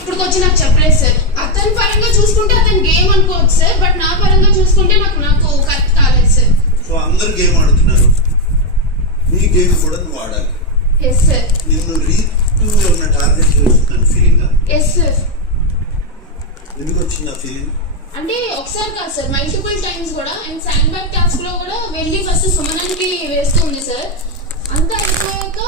ఇప్పుడు వచ్చి నాకు చెప్పలేదు సార్. అతని పరంగా చూసుకుంటే అతని గేమ్ అనుకోవచ్చు సార్, బట్ నా పరంగా చూసుకుంటే నాకు కరెక్ట్ కాలేదు సార్. సో అందరు గేమ్ ఆడుతున్నారు, నీ గేమ్ కూడా నువ్వు ఆడాలి. Yes sir. నిన్ను రీతిగా ఉన్న టార్గెట్ చేస్తున్నాను ఫీలింగ్. Yes sir. ఎందుకు వచ్చింది ఆ ఫీలింగ్? అంటే ఒకసారి కాదు సార్, మల్టిపుల్ టైమ్స్ కూడా. అండ్ శాండ్ బ్యాగ్ టాస్క్ లో కూడా వెళ్ళి ఫస్ట్ సుమనానికి వేస్తుంది సార్. అంతా అయిపోయాక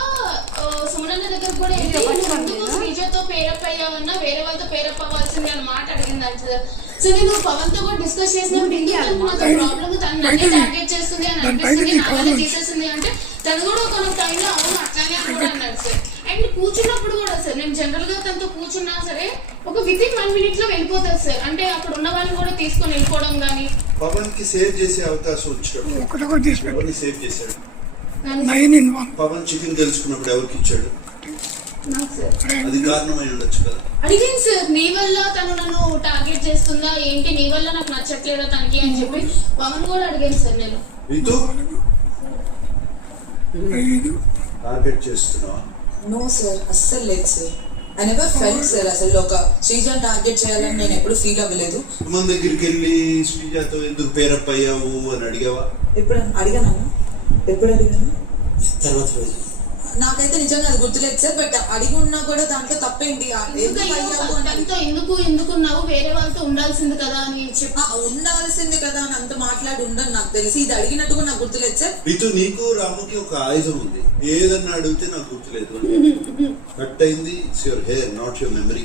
సుమనన్న దగ్గర కూడా ఎందుకు శ్రీజతో పేరప్ అయ్యావన్నా వేరే వాళ్ళతో పేరప్ అవ్వాల్సింది అని మాట అడిగింది అంట సార్. సో నేను పవన్ తో కూడా డిస్కస్ చేసినప్పుడు ఎందుకు నాకు ప్రాబ్లమ్, తను నన్నే టార్గెట్ చేస్తుంది అని అనిపిస్తుంది, నావల్ల తీసేస్తుంది అంటే తను కూడా ఒక టైంలో అవును అట్లానే అని కూడా అన్నాడు సార్. అండ్ కూర్చున్నప్పుడు కూడా సార్, నేను జనరల్ గా తనతో కూర్చున్నా సరే ఒక వితిన్ 1 minute లో వెళ్ళిపోతారు సార్. అంటే అక్కడ ఉన్న వాళ్ళని కూడా తీసుకొని వెళ్ళిపోవడం కానీ. పవన్ కి సేవ్ చేసే అవకాశం వచ్చినప్పుడు సేవ్ చేశాడు. పవన్ చికెన్ తెలుసుకున్నప్పుడు ఎవరికి ఇచ్చాడు? అది కారణమై ఉండొచ్చు కదా. అడిగింది సార్, నీ వల్ల తను నన్ను టార్గెట్ చేస్తుందా ఏంటి, నీ వల్ల నాకు నచ్చట్లేదా తనకి అని చెప్పి పవన్ కూడా అడిగాను సార్. నేను టార్గెట్ చేస్తున్నావా? నో సార్, అస్సలు లేదు sir. I never felt sir. అసలు ఒక శ్రీజాన్ టార్గెట్ చేయాలని నేను ఎప్పుడు ఫీల్ అవ్వలేదు. మన దగ్గరికి వెళ్ళి శ్రీజాతో ఎందుకు పేరప్ అయ్యావు అని అడిగావా? ఎప్పుడు అడిగాను? ఎప్పుడు అడిగాను? తర్వాత రోజు నాకైతే నిజంగా అది గుర్తులేదు సార్. బట్ అడిగి ఉన్నా కూడా దాంట్లో తప్పేంటి? ఎందుకున్నావు, వేరే వాళ్ళతో ఉండాల్సింది కదా అని చెప్పి. ఉండాల్సింది కదా అని అంత మాట్లాడి ఉండని నాకు తెలిసి, ఇది అడిగినట్టు కూడా నాకు గుర్తులేదు సార్. ఇటు నీకు రాముకి ఒక ఆయుధం ఉంది, ఏదన్నా అడిగితే నాకు గుర్తులేదు. కట్ అయింది your hair, not your memory.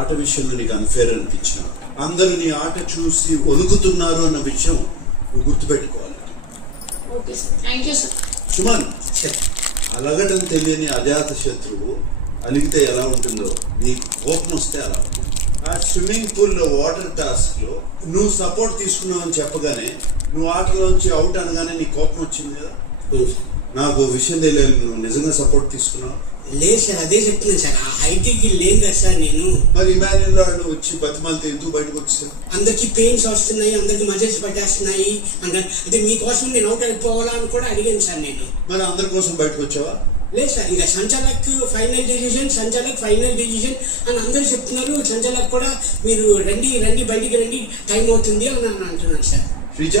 ఆట విషయంలో నీకు అన్ఫేర్ అనిపించిన, అందరూ నీ ఆట చూసి ఒలుగుతున్నారు అన్న విషయం నువ్వు గుర్తుపెట్టుకోవాలి. సుమన్, అలగటం తెలియని అజాత శత్రువు అలిగితే ఎలా ఉంటుందో నీకు కోపం వస్తే అలా ఉంటుంది. ఆ స్విమ్మింగ్ పూల్లో వాటర్ టాస్క్ లో నువ్వు సపోర్ట్ తీసుకున్నావు అని చెప్పగానే, నువ్వు ఆటలోంచి అవుట్ అనగానే నీ కోపం వచ్చింది కదా. నాకు విషయం తెలియదు, నువ్వు నిజంగా సపోర్ట్ తీసుకున్నావు? లేదు సార్, అదే చెప్తున్నాను సార్. ఆ హైట్కి లేను కదా సార్ నేను. మరి ఇమాన్యుల్ వాళ్ళు వచ్చి బతిమాలతో ఎందుకు బయటకు వచ్చారు? అందరికి పెయిన్స్ వస్తున్నాయి, అందరికి మజిల్స్ పట్టేస్తున్నాయి అన్నారు. అంటే మీకోసం నేను అవుట్ అయిపోవాలా అని కూడా అడిగాను సార్ నేను. మరి అందరి కోసం బయటకు వచ్చావా? లేదు సార్, ఇంకా సంచాలక్ ఫైనల్ డిసిజన్ అని అందరూ చెప్తున్నారు. సంచాలక్ కూడా మీరు రండి బయటికి రండి, టైం అవుతుంది అని అంటున్నాను సార్. శ్రీజ